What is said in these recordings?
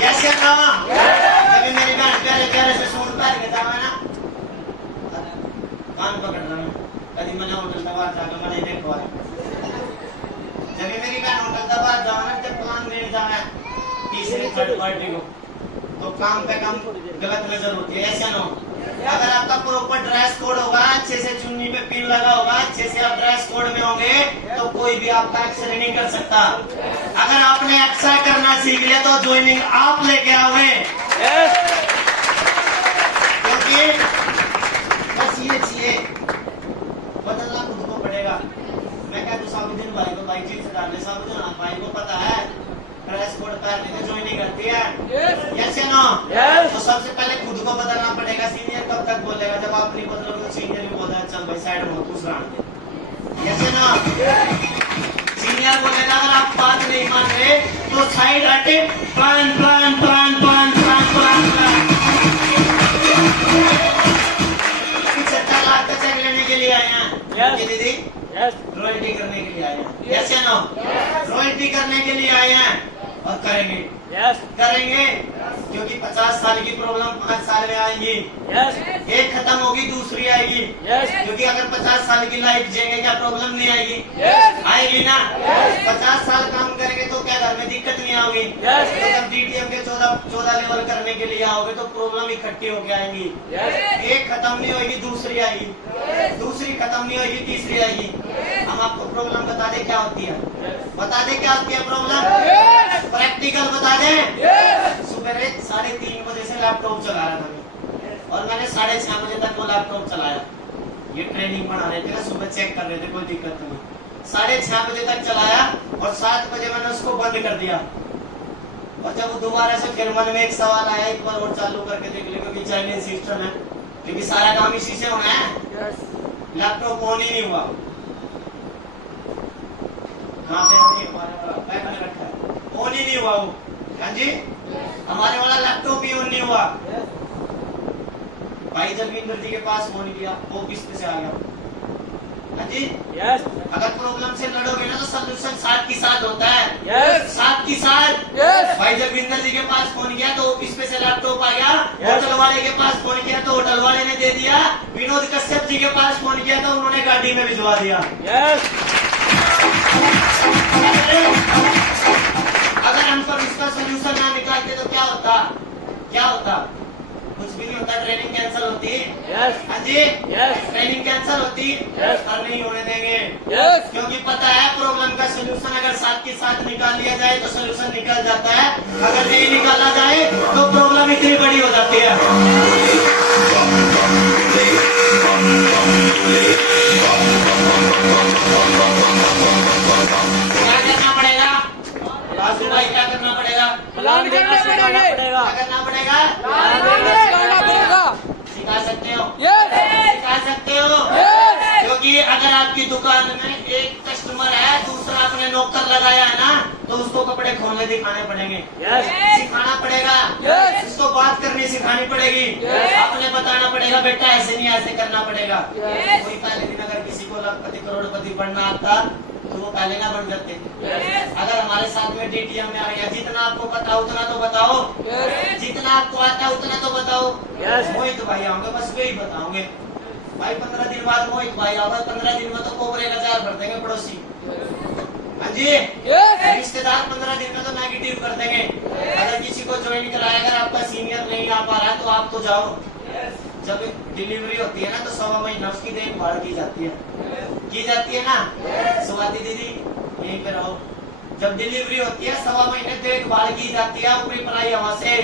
Yes या no? जब मेरी बहन प्यारे प्यारे से सूट पहन के जावा ना, कान पकड़ रहा हूँ, कभी मैंने होटल दबा जाकर मैंने देखो है। जब मेरी बहन होटल दबा जावा ना, जब प्लान लेने जाना तीसरे थर्ड पार्टी को, तो काम पे काम गलत नजर होती है, ऐसा ना हो। अगर आपका प्रॉपर ड्रेस कोड होगा, अच्छे से चुन्नी पे पिन लगा होगा, अच्छे से आप ड्रेस कोड में होंगे, तो कोई भी आपका एक्सरे नहीं कर सकता। अगर आपने एक्सरे करना सीख लिया तो ज्वाइनिंग आप लेके आओगे, क्योंकि बस ये चाहिए, बदलना खुद को पड़ेगा। मैं कहता साबुद्दीन भाई को भाई जीत डालने, साबुद्दीन भाई को पता है ड्रेस कोड पहनने में ज्वाइनिंग करती है, यस या नो? तो सबसे पहले खुद को बदलना पड़ेगा। सीनियर कब तक बोलेगा? जब आप नहीं बदलोगे तो सीनियर भी बोलता है चल भाई साइड में दूसरा आने, यस या नो? सीनियर बोलेगा अगर आप बात नहीं मान रहे तो साइड हटे, plan plan plan plan plan plan plan. 70 lakh का चेक लेने के लिए आए हैं दीदी, रॉयल्टी करने के लिए आए हैं, यस या नो? रॉयल्टी करने के लिए आए हैं और करेंगे, करेंगे, क्योंकि 50 साल की प्रॉब्लम 5 साल में आएंगी, एक खत्म होगी दूसरी आएगी, क्योंकि अगर 50 साल की लाइफ जिएंगे क्या प्रॉब्लम नहीं आएगी? आएगी ना। 50 साल काम करेंगे तो क्या घर में दिक्कत नहीं आओगी? तो जब डीटीएम के 14 लेवल करने के लिए आओगे तो प्रॉब्लम इकट्ठी होके आएंगी, एक खत्म नहीं होगी दूसरी आएगी, दूसरी खत्म नहीं होगी तीसरी आएगी। हम आपको प्रॉब्लम बता दे क्या होती है, बता दे क्या होती है प्रॉब्लम, प्रैक्टिकल बता दे। सुबह 3:30 बजे से लैपटॉप चला रहा था मैं, और मैंने 6:30 बजे तक वो लैपटॉप चलाया। ये ट्रेनिंग बना रहे थे ना, सुबह चेक कर रहे थे, कोई दिक्कत नहीं। 6:30 बजे तक चलाया और 7 बजे मैंने उसको बंद कर दिया। और जब दोबारा से फिर मन में एक सवाल आया, एक बार और चालू करके देख ले, क्योंकि चाइनीज सिस्टम है, क्योंकि सारा काम इसी से होना है। लैपटॉप ऑन ही नहीं हुआ, हाँ बैग में रखा है, ऑन ही नहीं हुआ वो। हाँ जी, हमारे वाला लैपटॉप भी ऑन नहीं हुआ। भाई जगविंदर जी के पास फोन किया, वो किस्त से आ गया। हाँ जी, अगर प्रॉब्लम से लड़ोगे ना तो सोल्यूशन साथ की साथ होता है, साथ की साथ। भाई जगविंदर जी के पास फोन किया तो ऑफिस पे से लैपटॉप आ गया, होटल वाले के पास फोन किया तो होटल वाले ने दे दिया, विनोद कश्यप जी के पास फोन किया तो उन्होंने गाड़ी में भिजवा दिया। अगर हम पर इसका सोल्यूशन ना निकालते तो क्या होता? क्या होता? कुछ भी नहीं होता, ट्रेनिंग कैंसिल होती। हाँ जी, ट्रेनिंग कैंसिल होती, और नहीं होने देंगे, क्योंकि पता है प्रॉब्लम का सोल्यूशन अगर साथ के साथ निकाल लिया जाए तो सोल्यूशन निकल जाता है, अगर नहीं निकाला जाए तो प्रॉब्लम इतनी बड़ी हो जाती है। क्या करना पड़ेगा बासु भाई, क्या करना पड़ेगा? प्लान करना पड़ेगा, क्या करना पड़ेगा? सिखा सकते हो, सिखा सकते हो, क्योंकि अगर आपकी दुकान में एक कस्टमर है, दूसरा आपने नौकर लगाया है ना, तो उसको कपड़े खोलने दिखाने पड़ेंगे, सिखाना पड़ेगा, उसको बात करनी सिखानी पड़ेगी, आपने बताना पड़ेगा बेटा ऐसे नहीं ऐसे करना पड़ेगा। कोई पहले दिन अगर किसी को लखपति करोड़पति बनना आता तो वो पहले ना बन जाते। अगर हमारे साथ में डीटीएम में आ गया, जितना आपको पता उतना तो बताओ, जितना आपको आता उतना तो बताओ। मोहित भाई आओगे, बस वही बताओगे भाई। 15 दिन बाद मोहित भाई आओगे, 15 दिन में तो कोबरे का जार भर देंगे पड़ोसी। हाँ जी, रिश्तेदार 15 दिन में तो नेगेटिव कर देंगे। अगर किसी को ज्वाइन कराया, अगर आपका सीनियर नहीं आ पा रहा है तो आप तो जाओ। जब डिलीवरी होती है ना तो 1.25 महीना उसकी देखभाल की जाती है ना। स्वाति दीदी यहीं पे रहो। जब डिलीवरी होती है 1.25 महीने देखभाल की जाती है ऊपरी पराई हवा से।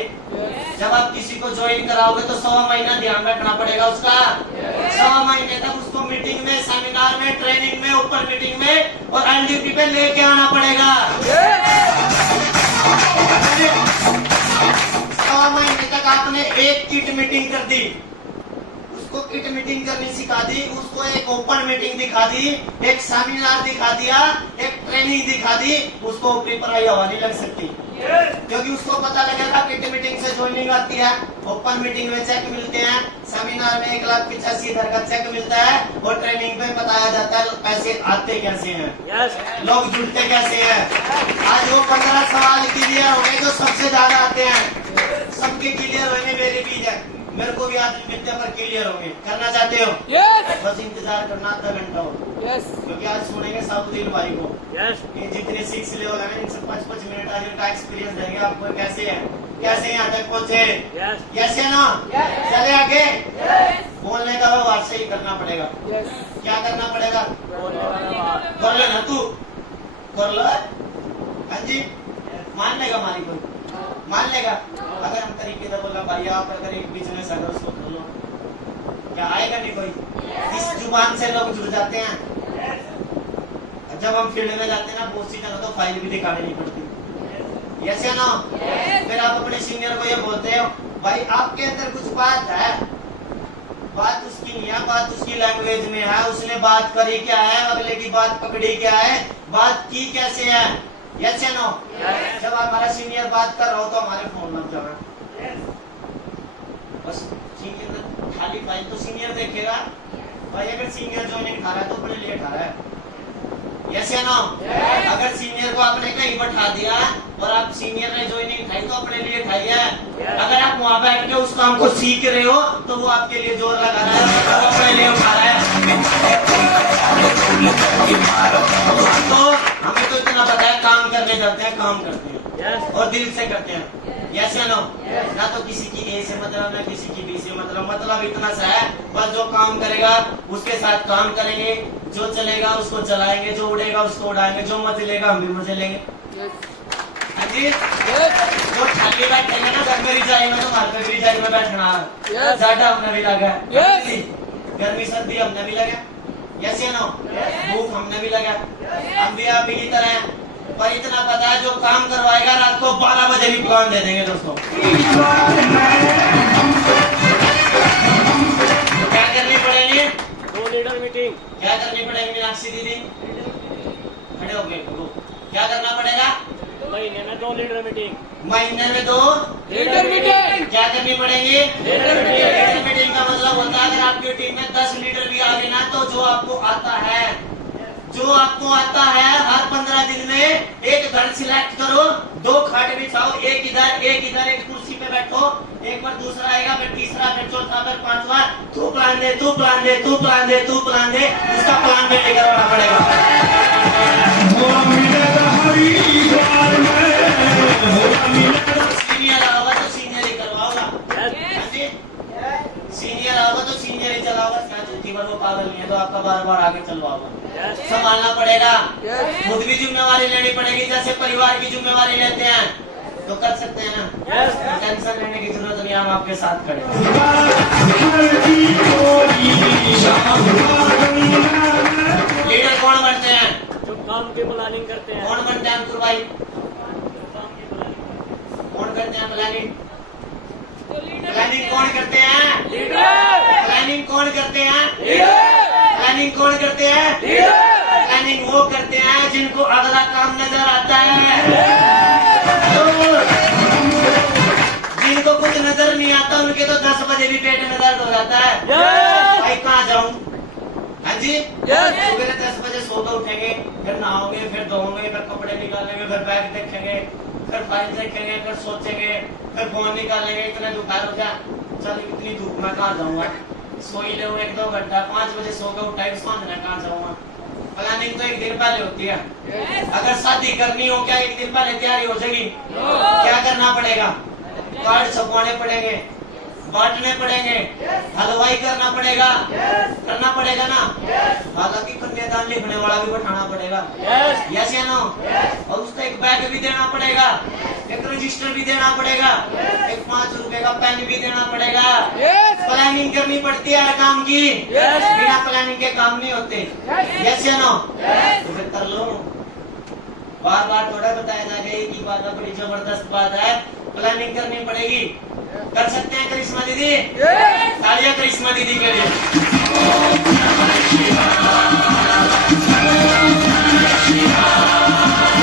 जब आप किसी को ज्वाइन कराओगे तो 1.25 महीना ध्यान रखना पड़ेगा उसका। 1.25 महीने तक उसको मीटिंग में, सेमिनार में, ट्रेनिंग में, ऊपर मीटिंग में और एनडीपी पे लेके आना पड़ेगा। 1.25 महीने तक आपने एक किट मीटिंग कर दी, उसको किट मीटिंग करनी सिखा दी, उसको एक ओपन मीटिंग दिखा दी, एक सेमिनार दिखा दिया, एक ट्रेनिंग दिखा दी, उसको ऊपरी पढ़ाई हवा नहीं लग सकती। क्योंकि उसको पता लगेगा किट मीटिंग से ज्वाइनिंग आती है, ओपन मीटिंग में चेक मिलते हैं, सेमिनार में 1,85,000 का चेक मिलता है, और ट्रेनिंग में बताया जाता है पैसे आते कैसे हैं, लोग जुड़ते कैसे हैं। आज वो 15 सवाल क्लियर हो गए जो सबसे ज्यादा आते हैं, सबके क्लियर होंगे, मेरे भी है, मेरे को भी आज मिलते पर क्लियर होंगे। करना चाहते हो? बस इंतजार करना आधा घंटा हो, क्योंकि आज सुनेंगे साबुद्दीन भाई को। ये जितने 6 लेवल है इनसे 5-5 मिनट आज इनका एक्सपीरियंस देंगे आपको, कैसे है, कैसे यहाँ तक पहुँचे। यस या नो? चले आगे। बोलने का व्यवहार सही करना पड़ेगा। क्या करना पड़ेगा? कर लो ना, तू कर लो। हाँ जी, मान लेगा हमारी कोई, मान लेगा अगर हम तरीके से बोला भाई आप अगर एक बिजनेस अगर उसको कर लो, क्या आएगा नहीं कोई। इस जुबान से लोग जुड़ जाते हैं। जब हम फील्ड में जाते हैं ना, बहुत सी जगह तो फाइल भी दिखानी नहीं पड़ती। यस या नो? फिर आप अपने सीनियर को ये बोलते हो भाई आपके अंदर कुछ बात है, बात उसकी नहीं है, बात उसकी लैंग्वेज में है, उसने बात करी क्या है, अगले की बात पकड़ी क्या है, बात की कैसे है। यस या नो? जब हमारा सीनियर बात कर रहा हो तो हमारे फोन लग जाए, बस सीनियर खाली फाइल तो सीनियर देखेगा भाई। अगर सीनियर ज्वाइनिंग खा रहा है तो अपने लिए खा रहा है। यस या नो? अगर सीनियर को आपने कहीं बैठा दिया और आप सीनियर ने ज्वाइनिंग खाई तो अपने लिए खाई है। अगर आप वहां बैठ के उस काम को सीख रहे हो तो वो आपके लिए जोर लगा रहा है, वो अपने लिए उठा रहा है। तो हमें तो इतना पता है, काम करने जाते हैं, काम करते हैं और दिल से करते हैं। यस या नो? ना तो किसी की ए से मतलब, ना किसी की बी से मतलब इतना सा है, बस जो काम करेगा उसके साथ काम करेंगे, जो चलेगा उसको चलाएंगे, जो उड़ेगा उसको उड़ाएंगे, जो मजे लेगा हम भी मजे लेंगे। हाँ जी, वो खाली बैठेंगे ना घर में रिजाई में, तो हमारे पे रिजाई में बैठना ज्यादा हमने भी लगा, गर्मी सर्दी हमने भी लगा। यस या नो? भूख हमने भी लगा, हम भी आप ही की तरह हैं। पर इतना पता है जो काम करवाएगा रात को 12 बजे भी प्लान दे देंगे दोस्तों। क्या करनी पड़ेगी? 2 लीडर मीटिंग। क्या करनी पड़ेगी मीनाक्षी दीदी? खड़े हो गए, क्या करना पड़ेगा? महीने में 2 लीडर मीटिंग। महीने में 2 लीडर मीटिंग। क्या करनी पड़ेगी? लीडर मीटिंग का मतलब होता है अगर आपकी टीम में 10 लीडर भी आ गए ना, तो जो आपको आता है हर 15 दिन में एक घर सिलेक्ट करो, 2 खाट बिछाओ, एक इधर एक कुर्सी पे बैठो, एक बार दूसरा आएगा, फिर तीसरा, फिर चौथा, फिर 5वां, तू प्लान दे, उसका प्लान भी लेकर आना पड़ेगा। सीनियर आओगा तो सीनियर ही करवाओगा, सीनियर आओगा तो सीनियर ही चलाओगा। क्या झूठी बार वो पागल नहीं है तो आपका बार आगे चलवाओगा। संभालना पड़ेगा, खुद भी जिम्मेवारी लेनी पड़ेगी, जैसे परिवार की जिम्मेवारी लेते हैं तो कर सकते हैं ना। टेंशन लेने की जरूरत नहीं, हम आपके साथ खड़े। लीडर कौन बनते हैं? जो काम की प्लानिंग करते हैं। कौन बनते हैं अंकुर भाई? काम की प्लानिंग कौन करते हैं प्लानिंग? प्लानिंग कौन करते हैं? प्लानिंग कौन करते हैं? प्लानिंग कौन करते हैं? प्लानिंग वो करते हैं जिनको अगला काम नजर आता है। जिनको कुछ नजर नहीं आता उनके तो 10 बजे भी पेट में दर्द हो जाता है। भाई कहाँ जाऊं? हाँ जी, सुबह 10 बजे सोकर उठेंगे, फिर नहाओगे, फिर धोओगे, फिर कपड़े निकालेंगे, फिर बैग देखेंगे, फिर फाइल देखेंगे, फिर सोचेंगे, फिर फोन निकालेंगे। इतने दोपहर हो जाए, चल इतनी धूप में कहाँ जाऊंगा, सो ही ले 1-2 घंटा, 5 बजे सो के उठाए समझना कहाँ जाऊंगा। प्लानिंग तो एक दिन पहले होती है। अगर शादी करनी हो क्या एक दिन पहले तैयारी हो जाएगी? क्या करना पड़ेगा? कार्ड छपवाने पड़ेंगे, बांटने पड़ेंगे, हलवाई करना पड़ेगा, करना पड़ेगा ना। हालांकि कन्यादान लिखने वाला भी बैठाना पड़ेगा। यस या नो? और उसका एक बैग भी देना पड़ेगा, एक रजिस्टर भी देना पड़ेगा, एक 5 रुपए का पेन भी देना पड़ेगा। प्लानिंग करनी पड़ती है हर काम की, बिना प्लानिंग के काम नहीं होते। यस या नो? तो फिर कर लो, बार थोड़ा बताया जाएगा, एक ही बात है, बड़ी जबरदस्त बात है, प्लानिंग करनी पड़ेगी। कर सकते हैं करिश्मा दीदी? तालियां करिश्मा दीदी के लिए।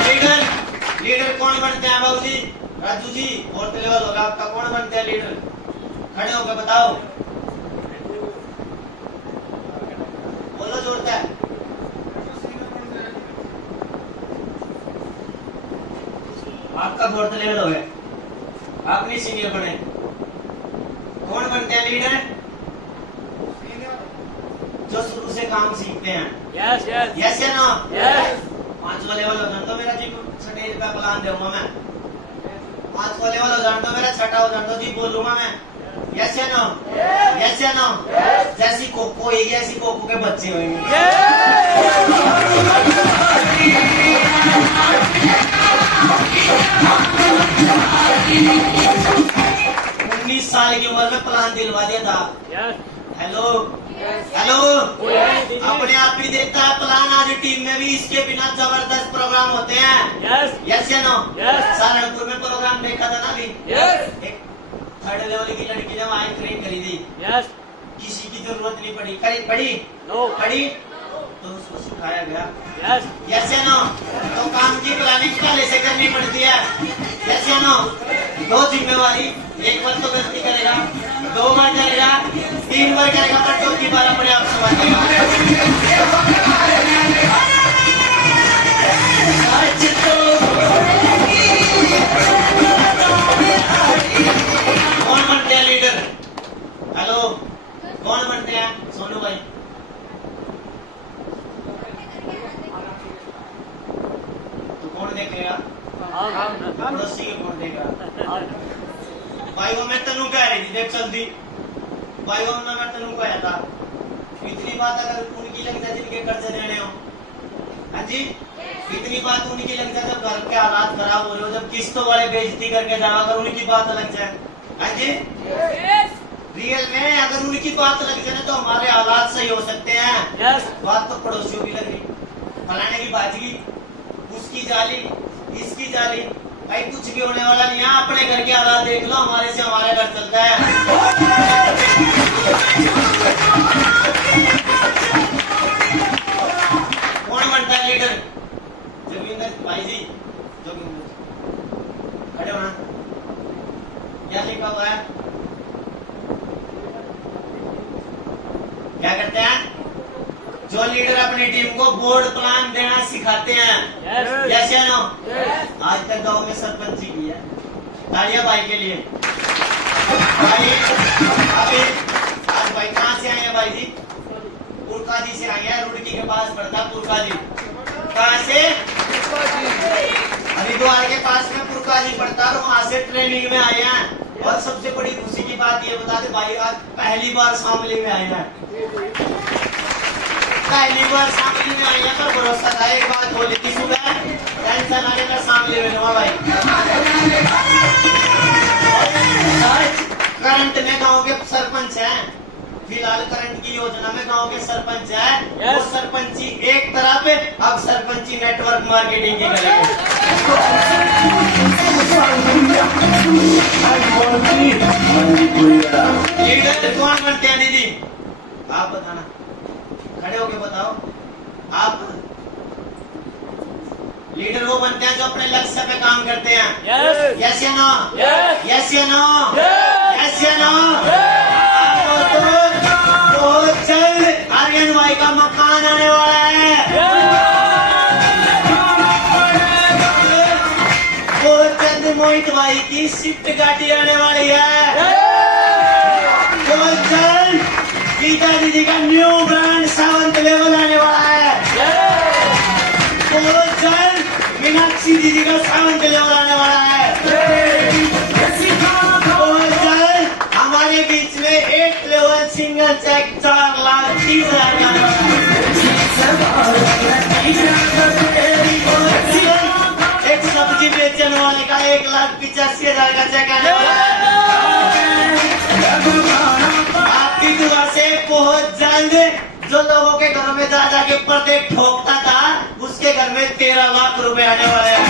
लीडर लीडर कौन बनते हैं बाबूजी? राजू जी फोर्थ लेवल होगा आपका, कौन बनते हैं लीडर? खड़े होकर बताओ, बोलो जोड़ता है। आपका फोर्थ लेवल हो गया, आप नहीं सीनियर बने। कौन बनते हैं लीडर? जो शुरू से काम सीखते हैं। यस यस यस या नो? यस 5वां लेवल हो जाने तो मेरा जी स्टेज पे प्लान दूंगा मैं। 5वां लेवल हो जाने तो मेरा 6ठा हो जाने तो जी बोलूंगा मैं। यस या नो? यस या नो? जैसी कोको होगी ऐसी कोको के बच्चे होंगे। 19 साल की उम्र में प्लान दिलवा दिया था। यस हेलो हेलो, अपने आप ही देखता है प्लान आज टीम में भी, इसके बिना जबरदस्त प्रोग्राम होते हैं। यस यस या नो? यस सहारनपुर में प्रोग्राम देखा था ना अभी, यस एक 3rd लेवल की लड़की ने वहां ट्रेन करी थी, यस किसी की जरूरत नहीं पड़ी, पड़ी नो पड़ी तो उसको सिखाया गया। यस यस या नो? तो काम की प्लानिंग पहले से करनी पड़ती है। यस या नो? 2 जिम्मेवारी, एक बार तो गलती करेगा, 2 बार करेगा, 3 बार करेगा, पर 4थी बार अपने आप समझ जाएगा। कौन बनते हैं लीडर? हेलो, कौन बनते हैं? सोनू भाई तो कौन देखेगा? पड़ोसी के कौन देगा? भाई वो मैं तनु कह रही थी, देख चलती भाई वो मैं तनु कहा था, इतनी बात अगर उनकी लग जाए जिनके कर्ज देने हो, हाँ जी, इतनी बात उनकी लग जाए जब घर के हालात खराब हो रहे हो, जब किस्तों वाले बेइज्जती करके जाओ, अगर उनकी बात लग जाए, हाँ जी, रियल में अगर उनकी बात लग जाए तो हमारे हालात सही हो सकते हैं। यस बात तो पड़ोसियों की लग रही, फलाने की बाजगी, उसकी जाली, इसकी जाली, भाई कुछ भी होने वाला नहीं है। अपने घर के हालात देख लो, हमारे से हमारा घर चलता है। कौन बनता है लीडर? जोगिंदर भाई जी, जोगिंदर खड़े होना, क्या लिखा हुआ है? क्या करते हैं? जो लीडर अपनी टीम को बोर्ड प्लान देना सिखाते हैं। यस या नो? आज तक गांव में सरपंची की है, तालियां भाई के लिए। भाई अभी आज भाई कहाँ से आए हैं भाई जी? पुरका जी से आए हैं, रुड़की के पास पड़ता पुरका जी। कहाँ से? हरिद्वार के पास में पुरका जी पड़ता है, वहां से ट्रेनिंग में आए हैं। और सबसे बड़ी खुशी की बात ये बता दे भाई, आज पहली बार शामली में आए हैं, पहली बार शामली में आए हैं। पर भरोसा था, एक बात बोली थी सुबह, टेंशन आने का शामली में लूंगा भाई। करंट में गांव के सरपंच हैं, फिलहाल करंट की योजना में गांव के सरपंच है। वो सरपंची एक तरफ, अब सरपंची नेटवर्क मार्केटिंग की करेंगे। लीडर कौन बनते हैं दीदी? आप बताना, खड़े होके बताओ। आप लीडर वो बनते हैं जो अपने लक्ष्य पे काम करते हैं। यस या नो? यस या नो? यस या नो? बहुत जल्द आर्यन भाई का मकान आने वाला है, बहुत जल्द मोहित भाई की शिफ्ट गाड़ी आने वाली है, बहुत जल्द गीता दीदी का न्यू ब्रांड 7th लेवल आने वाला है, बहुत जल्द मीनाक्षी दीदी का 7th लेवल आने वाला है, बहुत जल्द हमारे बीच में 8th लेवल सिंगल चेक 4,30,000 आने वाला है। एक सब्जी बेचने वाले का 1,85,000 का चेक आने वाला है। आपकी दुआ से बहुत जल्द जो लोगों के घरों में जा जाके पर्दे ठोकता था, उसके घर में 13 लाख रुपए आने वाले हैं।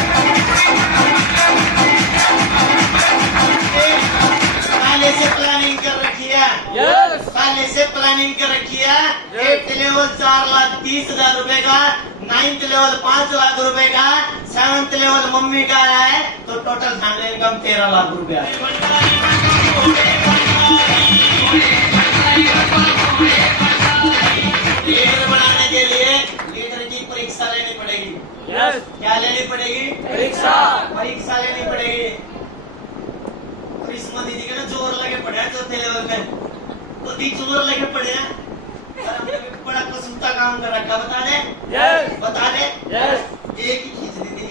प्लानिंग कर रखी है। 8th लेवल 4,30,000 रुपए का, 9th लेवल 5 लाख रुपए का, 7th लेवल मम्मी का है, तो टोटल फैमिली इनकम 13 लाख रुपया। लीडर बनाने के लिए लीडर की परीक्षा लेनी पड़ेगी। यस। क्या लेनी पड़ेगी? परीक्षा। परीक्षा लेनी पड़ेगी। करिश्मा दीदी के ना जोर लगे पड़े हैं 4थे लेवल में, तो दी जोर लगे पड़े हैं और हमने भी बड़ा कसूता काम कर रखा। बता दे? यस। बता दे? यस। एक ही खींच दीदी।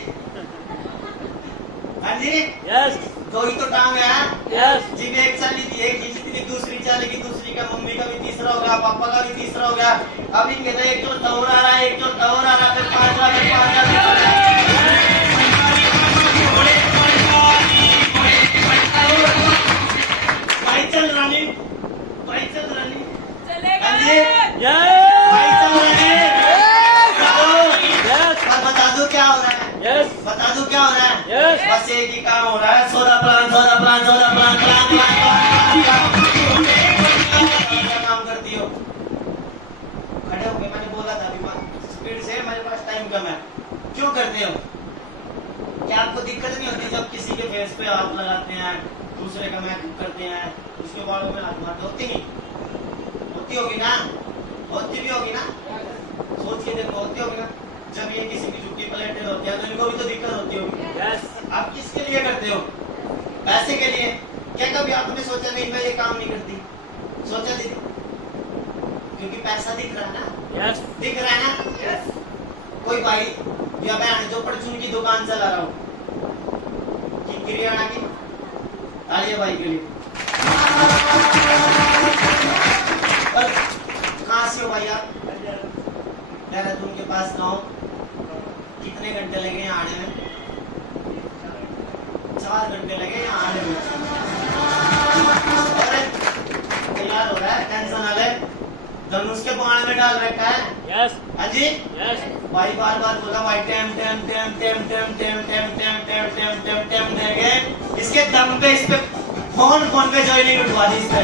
हाँ जी, यस। 2 ही तो टांग है। यस। जी में एक चाली थी, एक खींच दी, दूसरी चालेगी, दूसरी का मम्मी का भी तीसरा हो गया, पापा का भी तीसरा हो गया। अब इनके तो एक तो और आ रहा है, एक तो और आ रहा है, फिर 5 लाख, 5 लाख। भाई चल रानी, भाई चल रानी, हाँ जी, भाई चल रानी। यस। और बता दो क्या हो रहा है? यस। बता दो क्या हो रहा है? यस। बस एक ही काम हो रहा है, सोदा प्लान, सोदा प्लान, सोदा प्लान, प्लान, प्लान, काम करती हो। खड़े हो गए, मैंने बोला था अभी स्पीड से, मेरे पास टाइम कम है। क्यों करते हो? क्या आपको दिक्कत नहीं होती जब किसी के फेस पे हाथ लगाते हैं, दूसरे का मेकअप करते हैं, उसके बालों में हाथ मारते? होती नहीं? होती होगी ना? होती भी होगी ना? सोच के देखो, होती होगी ना? जब ये किसी की जुटी पलटेड होती है तो इनको भी तो दिक्कत होती होगी। यस। आप किसके लिए करते हो? पैसे के लिए? क्या कभी आपने सोचा नहीं मैं ये काम नहीं करती? सोचा दीदी? क्योंकि पैसा दिख रहा है ना? यस। दिख रहा है ना? यस। कोई भाई या बहन जो परचून की दुकान चला रहा हो, किरियाना की, तालिया भाई के लिए। और कहाँ से हो भाई आप? देहरादून के पास गाँव। कितने घंटे लगे यहाँ आने में? 4 घंटे लगे यहाँ आने में। अरे तैयार हो रहा है, टेंशन वाले धनुष के बाण में डाल रखा है। यस। हाँ जी, यस। भाई बार बार बोला भाई टेम टेम टेम टेम टेम टेम टेम टेम टेम टेम टेम टेम देंगे। इसके दम पे इस पे फोन पे ज्वाइनिंग उठवा दी इस पे।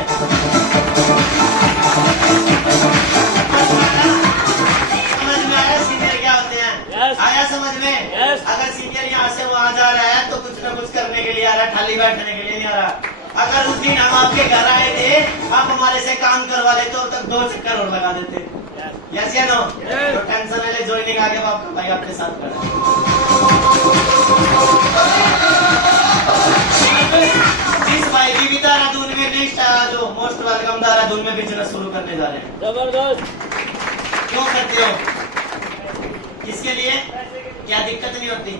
समझ में आया सीनियर क्या होते हैं? Yes. आया समझ में? Yes. अगर सीनियर यहाँ से वहाँ जा रहा है तो कुछ ना कुछ करने के लिए आ रहा है, खाली बैठने के लिए नहीं आ रहा। अगर उस दिन हम आपके घर आए थे, आप हमारे से काम करवा लेते, तो तक 2 चक्कर और लगा देते। यस या नो? तो टेंशन वाले ज्वाइनिंग आगे आपका भाई आपके साथ कर। इस भाई की भी देहरादून में नेक्स्ट जो मोस्ट वेलकम देहरादून में बिजनेस शुरू करने जा रहे हैं। जबरदस्त। क्यों करते हो? किसके लिए? क्या दिक्कत नहीं होती?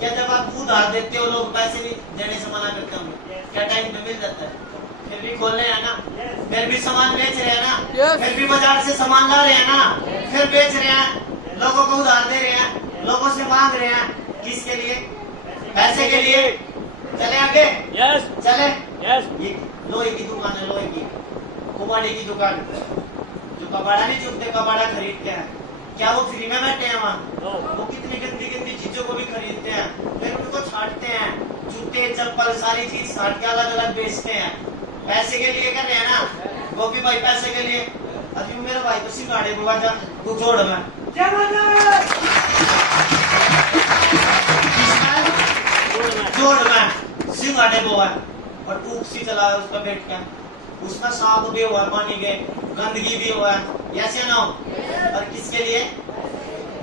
क्या जब आप उधार देते हो लोग पैसे नहीं देने से मना करते होंगे? क्या टाइम पे मिल जाता है? फिर भी खोल रहे हैं ना, फिर भी सामान बेच रहे हैं ना, फिर भी बाजार से सामान ला रहे हैं ना, फिर बेच रहे हैं, लोगों को उधार दे रहे हैं, लोगों से मांग रहे हैं। किसके लिए? पैसे के लिए। चले आगे? यस। चले? यस। ये लोहे की दुकान है, लोहे की कुबाड़ी की दुकान। जो कबाड़ा नहीं चुपते, कबाड़ा खरीदते हैं, क्या वो फ्री में बैठे हैं वहाँ? वो कितनी गंदी गंदी चीजों को भी खरीदते हैं, फिर उनको छाटते हैं, जूते चप्पल सारी चीज छाट के अलग अलग बेचते हैं। पैसे के लिए कर रहे हैं ना, वो भी भाई पैसे के लिए। अभी मेरा भाई तो सिंगाड़े बुआ जा तू जोड़ में जोड़ में सिंगाड़े बुआ और टूक सी चला है उस पर बैठ के, उसमें सांप भी हुआ, पानी के गंदगी भी हुआ है। यस या नो? और किसके लिए?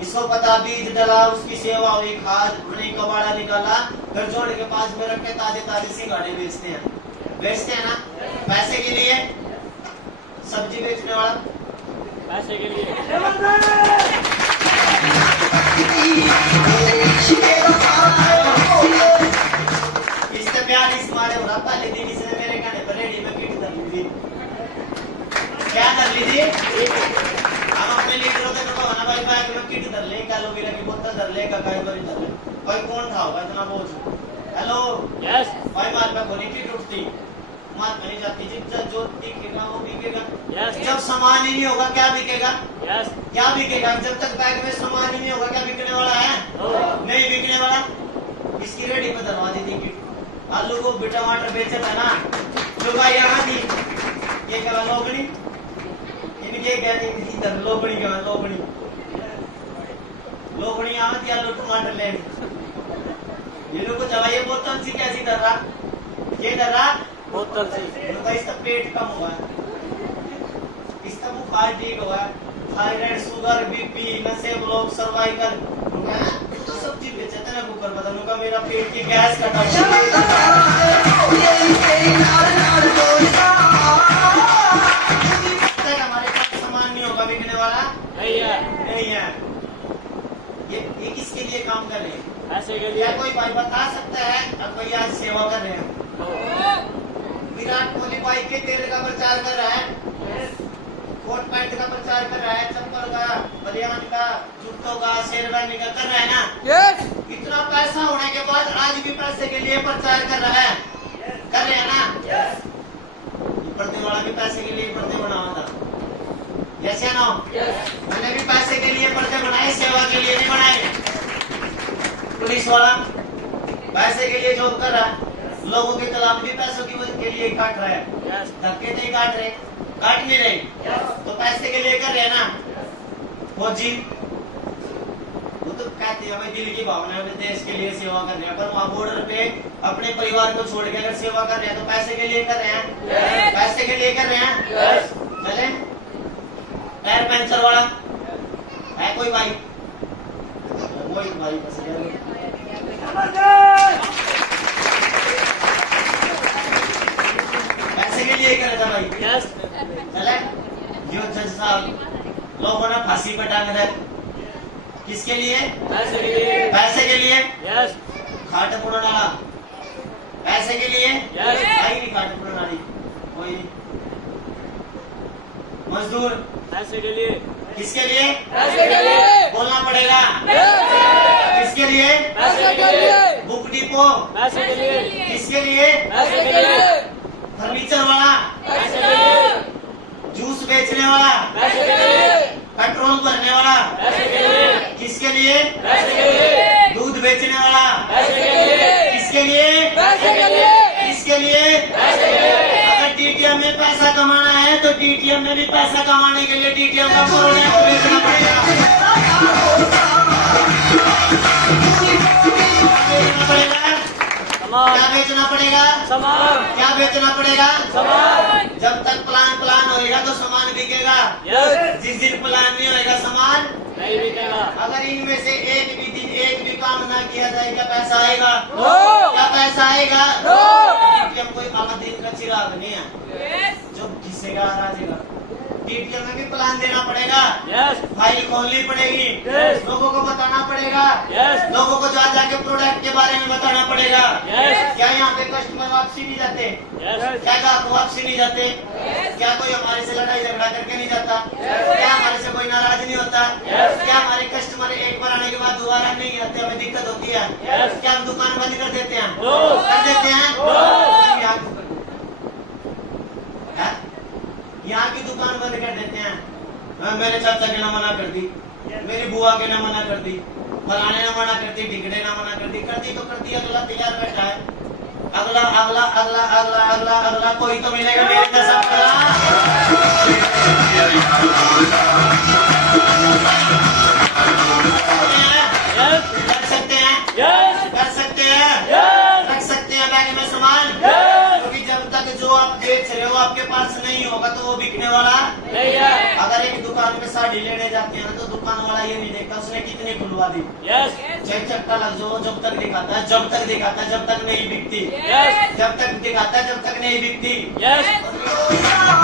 इसको पता, बीज डाला, उसकी सेवा हुई, खाद बनी, कबाड़ा निकाला, फिर जोड़ के पास में रख के ताजे ताजे सिंगाड़े बेचते हैं। बेचते हैं ना? पैसे के लिए। सब्जी बेचने वाला पैसे के लिए। इससे प्यार इस मारे हो रहा, पहले दिन इसने मेरे कहने पर रेडी में किट कर ली थी। क्या कर ली थी? हम अपने लीडरों से तो ना भाई बैग में किट धर ले, कैलोवीरा की बोतल धर ले, ककाई धर ले। भाई कौन था होगा इतना बोझ? Hello yes. भाई मार पे खोली किट उठती, मार नहीं जाती, जितना जो दिखेगा वो बिकेगा। यस। जब सामान ही नहीं होगा क्या बिकेगा? यस। क्या बिकेगा? जब तक बैग में सामान ही नहीं होगा क्या बिकने वाला है? नहीं बिकने वाला। इसकी रेडी पे धरवा दी थी किट। आलू को टमाटर बेचा था ना, जो भाई यहाँ थी, ये क्या लोगड़ी ये कहते इधर लोबड़ी के लोबड़ी लोबड़ी आवत या लो टमाटर ले ये लोग को चलाइए बोतल सी कैसी धर रहा ये धर रहा बोतल से इनका इसका पेट कम हुआ है इसका बुखार ठीक हुआ है थायराइड शुगर बीपी नशे ब्लॉक सर्वाइकल तो सब चीज बेचते हैं कुकर बदलने का मेरा पेट की गैस कटा हमारे पास सामान नहीं होगा बिकने वाला नहीं है ये किसके लिए काम कर रहे हैं पैसे के क्या लिए कोई भाई बता सकता है अब भैया आज सेवा कर रहे हैं विराट कोहली भाई के तेल का प्रचार कर रहा है कोट पैंट का प्रचार कर रहा है चप्पल का बनियान का जूतों का शेरवानी का कर रहा है ना इतना पैसा होने के बाद आज भी पैसे के लिए प्रचार कर रहा है कर रहे हैं ना पर्दे वाला भी पैसे के लिए पर्दे बनाया था जैसे ना मैंने भी पैसे के लिए पर्दे बनाए सेवा के लिए नहीं बनाए पुलिस वाला पैसे के लिए जॉब कर रहा है लोगों के खिलाफ भी पैसों के लिए काट रहा है धक्के नहीं काट रहे काट नहीं रहे तो पैसे के लिए कर रहे हैं ना फौजी वो तो कहते हैं भाई दिल की भावना है देश के लिए सेवा कर रहे हैं पर वहाँ बॉर्डर पे अपने परिवार को छोड़ के अगर सेवा कर रहे हैं तो पैसे के लिए कर रहे हैं पैसे के लिए कर रहे हैं चले टायर पंचर वाला है कोई भाई कोई भाई बस पैसे के लिए कर रहा था भाई चले जो जज साहब लोगों ने फांसी पर टांग रहे किसके लिए पैसे के लिए पैसे के लिए यस खाट पुड़ने वाला पैसे के लिए यस आई नहीं खाट पुड़ने वाली कोई नहीं मजदूर पैसे के लिए किसके लिए पैसे के लिए बोलना पड़ेगा किसके लिए पैसे के लिए बुक डिपो पैसे के लिए किसके लिए पैसे के लिए फर्नीचर वाला पैसे के लिए जूस बेचने वाला पैसे के लिए पेट्रोल भरने वाला पैसे के लिए किसके लिए पैसे के लिए दूध बेचने वाला पैसे के लिए किसके लिए पैसे के लिए किसके लिए पैसे के लिए अगर डीटीएम में पैसा कमाना है तो डीटीएम में भी पैसा कमाने के लिए डीटीएम का प्रोडक्ट बेचना पड़ेगा सामान क्या बेचना पड़ेगा सामान क्या बेचना पड़ेगा सामान जब तक प्लान होएगा तो सामान बिकेगा यस जिस दिन प्लान नहीं होएगा सामान नहीं बिकेगा अगर इनमें से एक भी दिन एक भी काम ना किया जाए क्या पैसा आएगा नो क्या पैसा आएगा नो डीटीएम कोई आधा दिन का चिराग नहीं है जो घिसेगा आ जाएगा डीटीएम में भी प्लान देना पड़ेगा यस फाइल खोलनी पड़ेगी Yes. लोगों को बताना पड़ेगा यस लोगों को जा जाके प्रोडक्ट के बारे में बताना पड़ेगा यस क्या यहाँ पे कस्टमर वापसी नहीं जाते यस क्या ग्राहक वापसी नहीं जाते क्या कोई हमारे से लड़ाई झगड़ा करके नहीं जाता क्या हमारे से कोई नाराज नहीं होता क्या हमारे कस्टमर एक बार आने के बाद दोबारा नहीं आते हमें दिक्कत होती है क्या हम दुकान बंद कर देते हैं नो कर देते हैं नो यहाँ की दुकान बंद कर देते हैं मेरे चाचा के ना मना कर दी मेरी बुआ के ना मना कर दी फलाने ना मना कर दी ढिगड़े ना मना कर दी तो कर दी अगला तैयार बैठा है अगला अगला अगला अगला अगला अगला कोई तो मिलेगा मेरे जैसा यस कर सकते हैं यस कर सकते हैं यस रख सकते हैं बैग में सामान यस क्योंकि जब तक जो आप बेच रहे हो आपके पास नहीं होगा तो वो बिकने वाला नहीं है अगर एक दुकान में साड़ी लेने जाते हैं ना तो दुकान वाला ये नहीं देखता उसने कितनी खुलवा दी यस चाहे चक्का लग जाओ जब तक दिखाता है जब तक नहीं बिकती यस जब तक दिखाता है जब तक नहीं बिकती यस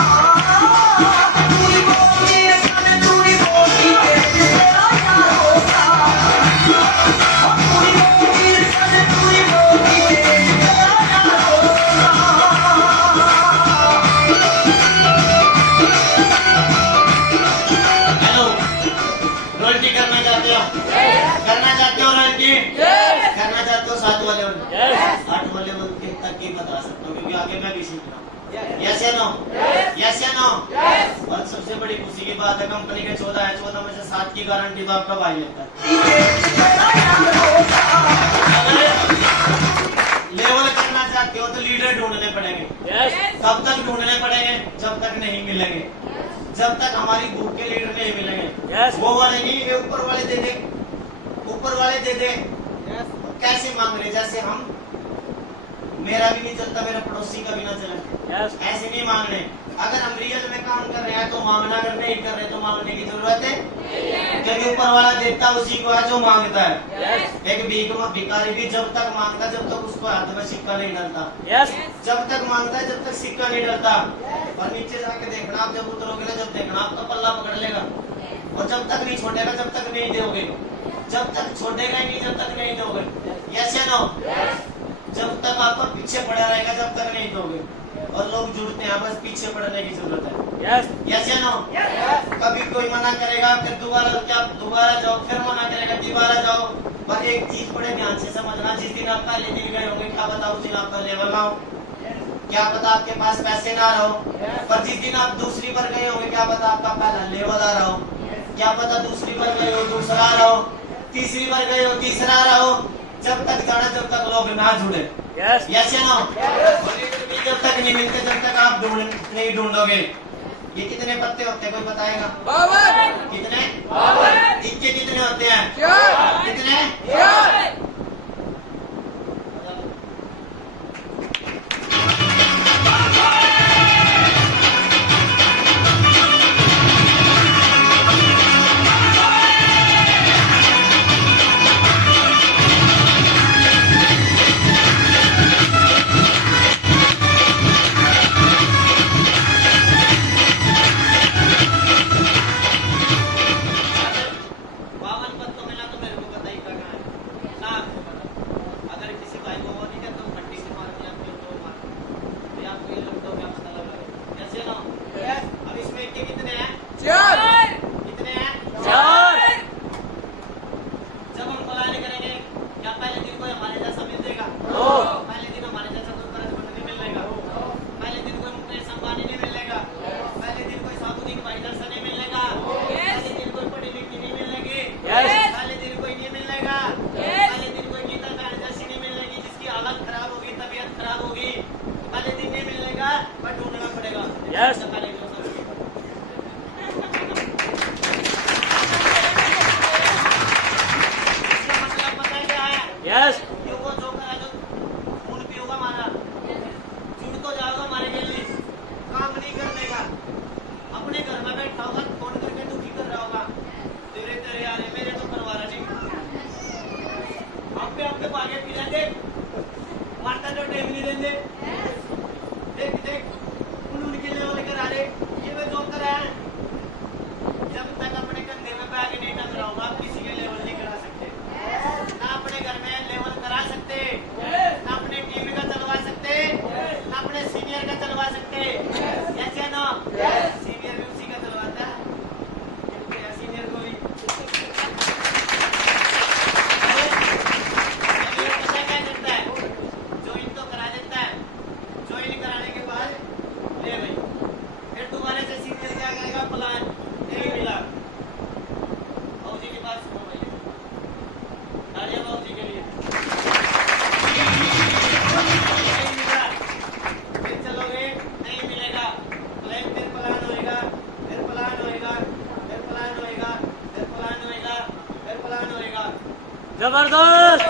हेलो रोटी करना चाहते हो रोटी करना चाहते हो 7 वाले यस 8 वाले तक ही बता सकता हूँ क्योंकि आगे मैं भी सीख रहा हूँ यस या नो यस या नो और सबसे बड़ी खुशी की बात है कंपनी के 14 है 14 में से 7 की गारंटी तो आपका भाई लेता है लेवल करना चाहते हो तो लीडर ढूंढने पड़ेंगे यस कब तक ढूंढने पड़ेंगे जब तक नहीं मिलेंगे जब तक हमारी भूख के लीडर नहीं मिलेंगे। Yes. वो वाले नहीं, ये ऊपर वाले दे दे, ऊपर वाले दे दे। कैसे मांग रहे, जैसे हम, मेरा भी नहीं चलता, मेरे पड़ोसी का भी ना चले, Yes. ऐसे नहीं मांगने। अगर हम रियल में काम कर रहे हैं तो मांगना, अगर नहीं कर रहे तो मांगने की जरूरत है, क्योंकि ऊपर वाला देता उसी को है जो मांगता है। Yes. एक भिखारी भी जब तक मांगता जब तक उसको हाथ में सिक्का नहीं डलता, Yes. जब तक मांगता है जब तक सिक्का नहीं डलता। और नीचे जाके देखना, आप जब उतरोगे ना, जब देखना आपका पल्ला पकड़ लेगा, और जब तक नहीं छोड़ेगा जब तक नहीं दोगे, जब तक छोड़ेगा ही नहीं जब तक नहीं दोगे। यस या नो? जब तक आपका पीछे पड़ा रहेगा जब तक नहीं दोगे। और लोग जुड़ते हैं, बस पीछे पड़ने की जरूरत है। Yes. यस या नो? कभी कोई मना करेगा, फिर दोबारा जाओ, फिर मना करेगा, दोबारा जाओ। पर एक चीज बड़े ध्यान से समझना, जिस दिन आप पहले दिन गए होंगे, क्या पता उस दिन आपका लेवल ना हो, क्या पता आपके पास पैसे ना रहो। पर जिस दिन आप दूसरी बार गए होंगे, क्या पता आपका पहला लेवल आ रहा हो, क्या पता दूसरी बार गए हो दूसरा आ रहा हो, तीसरी बार गए हो तीसरा आ रहा हो। जब तक जाना, जब तक लोग ना जुड़े। Yes. यस या नो? जब तक नहीं मिलते जब तक आप नहीं ढूंढोगे। ये कितने पत्ते होते हैं, कोई बताएगा? कितने? इक्के कितने होते हैं? कितने? Yes. Yes. अपने घर में बैठा होगा, फोन करके दुखी कर रहा होगा, तेरे यार मेरे तो करवाना नहीं, आपके बागे पी लेंगे, मारता तो टेम नहीं देंगे। देख उनके लेवल लेकर आ रहे, ये मैं जो कर रहा है, जब तक अपने कंधे में बैग नहीं टंग रहा होगा, आप किसी के लेवल नहीं करा सकते, ना अपने घर में लेवल करा सकते, ना अपने टीम का चलवा सकते, ना अपने सीनियर का चलवा सकते। ऐसे ना सीनियर भी उसी का चलवाता है, सीनियर को भी पता क्या करता है, ज्वाइन तो करा देता है, ज्वाइन कराने के बाद ले भाई, फिर दोबारा से सीनियर क्या करेगा, प्लान नहीं मिला, बाबूजी के पास सुनो भाई, तालियां बाबूजी के लिए। नहीं मिला, फिर चलोगे, नहीं मिलेगा, फिर प्लान होएगा, फिर प्लान होएगा, फिर प्लान होएगा, फिर प्लान होएगा, फिर प्लान होएगा। जबरदस्त.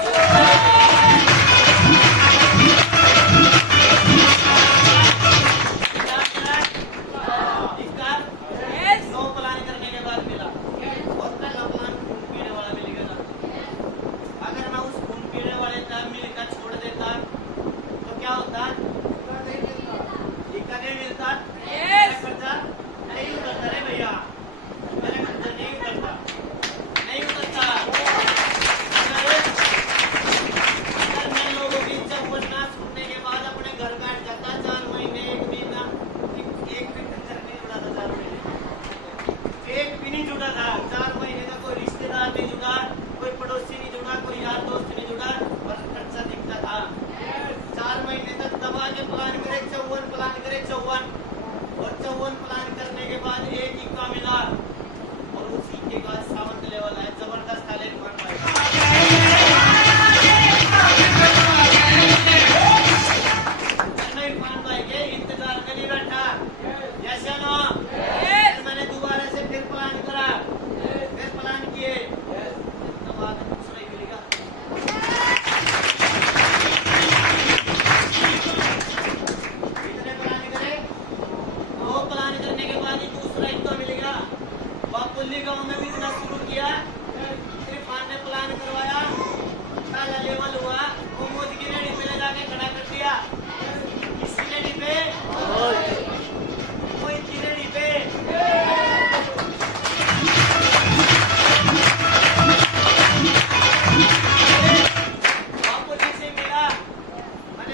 इसका Yes. 9 प्लान करने के बाद मिला, और पहला प्लान खून पीने वाला मिल गया था। अगर मैं उस खून पीने वाले टाइम मिलकर छोड़ देता तो क्या होता, टीका नहीं मिलता, Yes. मेरा खर्चा नहीं उतरता रे भैया, मेरा खर्चा नहीं उतरता, नहीं उतरता। अगर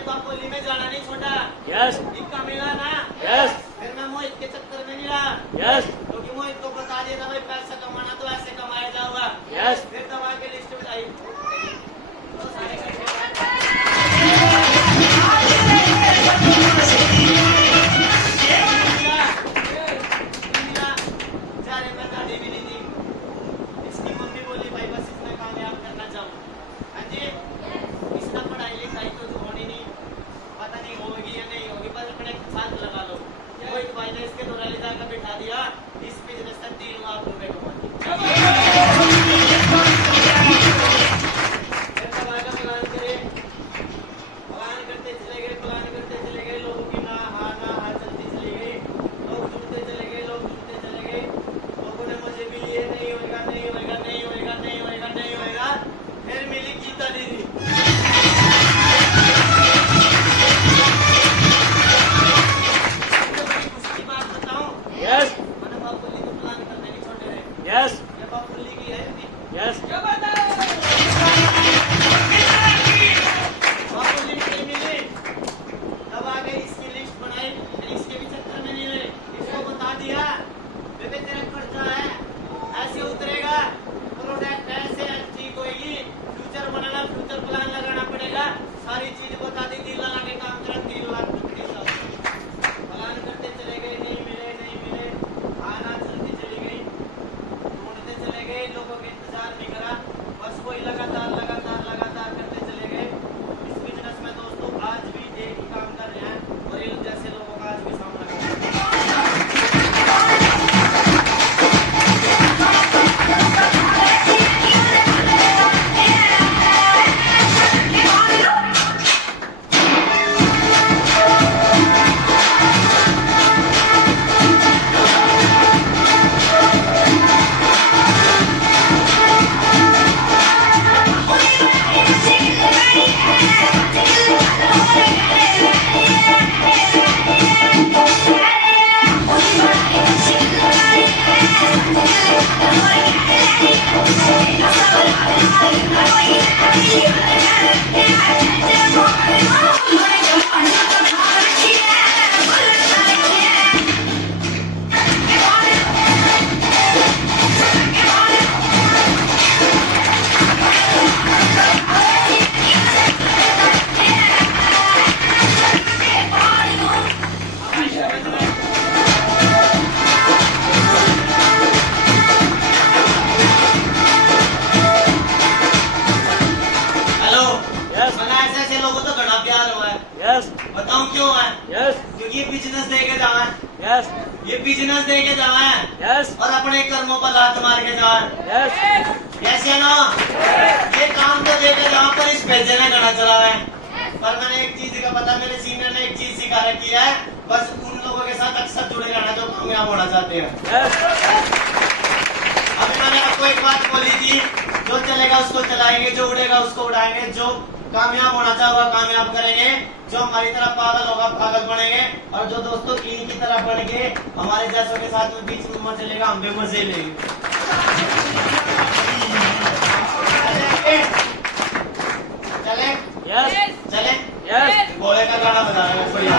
बापोली में जाना नहीं छोटा। यस इक्का मिला ना, यस फिर मैं मोहित के चक्कर में नहीं रहा, यस क्योंकि मोहित को बता दिया था भाई पैसा कमाना तो ऐसे कमाया जाऊंगा। यस फिर दवा के लिस्ट में आई तो सारे करके इसकी मम्मी बोली भाई बस इसमें कामयाब करना चाहूँ। हाँ जी, इसका पढ़ाई लिखाई तो होनी नहीं, पता नहीं होगी या नहीं होगी, पर अपने साथ लगा लो। मोहित भाई ने इसके द्वारा ले जाकर बिठा दिया, इस बिजनेस से 3 लाख रुपए कमाए। फिर दवा का प्लान करे, प्लान करते चले गए, प्लान करते चले गए, लोगों की ना हाँ चलती चली गई, लोग जुड़ते चले गए, लोग जुड़ते चले गए, लोगों ने मुझे भी लिए नहीं होएगा नहीं होएगा नहीं होएगा नहीं होएगा नहीं होएगा। फिर मिली गीता दीदी, बड़ी खुशी की बात बताऊं, यस मैंने बापुली को प्लान करने नहीं छोड़े थे, यस ये बापुली की है दीदी। यस बापुली नहीं मिली, तब आगे इसकी लिस्ट बनाई, इसके भी चक्कर में नहीं रहे, इसको बता दिया बेटे तेरा खर्चा है ऐसे उतरेगा, प्रोडक्ट ऐसे ठीक होगी, फ्यूचर बनाना, फ्यूचर प्लान लगाना पड़ेगा, सारी चीज बता दी, 3 लाख के काम करा, 3 लाख प्लान करते चले गए, नहीं मिले आना चलती चली गई, ढूंढते चले गए, लोगों के इंतजार नहीं करा, बस वही लगातार करते चले गए। इस बिजनेस में दोस्तों आज भी एक ही काम कर रहे हैं और इन जैसे लोगों का आज भी सामना कर रहे हैं। हेलो, यस मैंने ऐसे लोगों तो घना प्यार हुआ है, यस बताऊं क्यों है? यस क्योंकि ये बिजनेस देके जावा है, यस ये बिजनेस देके जावा है यस और अपने कर्मों पर लात मार के जावा है। यस ऐसे ना ये काम तो देके जहाँ पर इस भेजे ने घना चला है, पर मैंने एक चीज का पता, मेरे सीनियर ने एक चीज सिखा रखी है, बस उन लोगों के साथ अक्सर जुड़े रहना जो कामयाब होना चाहते हैं। यस अभी मैंने आपको एक बात बोली थी, जो चलेगा उसको चलाएंगे, जो उड़ेगा उसको उड़ाएंगे, जो कामयाब होना चाहोगा कामयाब करेंगे, जो हमारी तरह पागल होगा पागल बनेंगे, और जो दोस्तों इनकी तरह बन के हमारे जैसों के साथ में बीच में मजा चलेगा, हम भी मजे लेंगे। चले यस चले यस घोड़े का गाना बजा रहे हैं बढ़िया।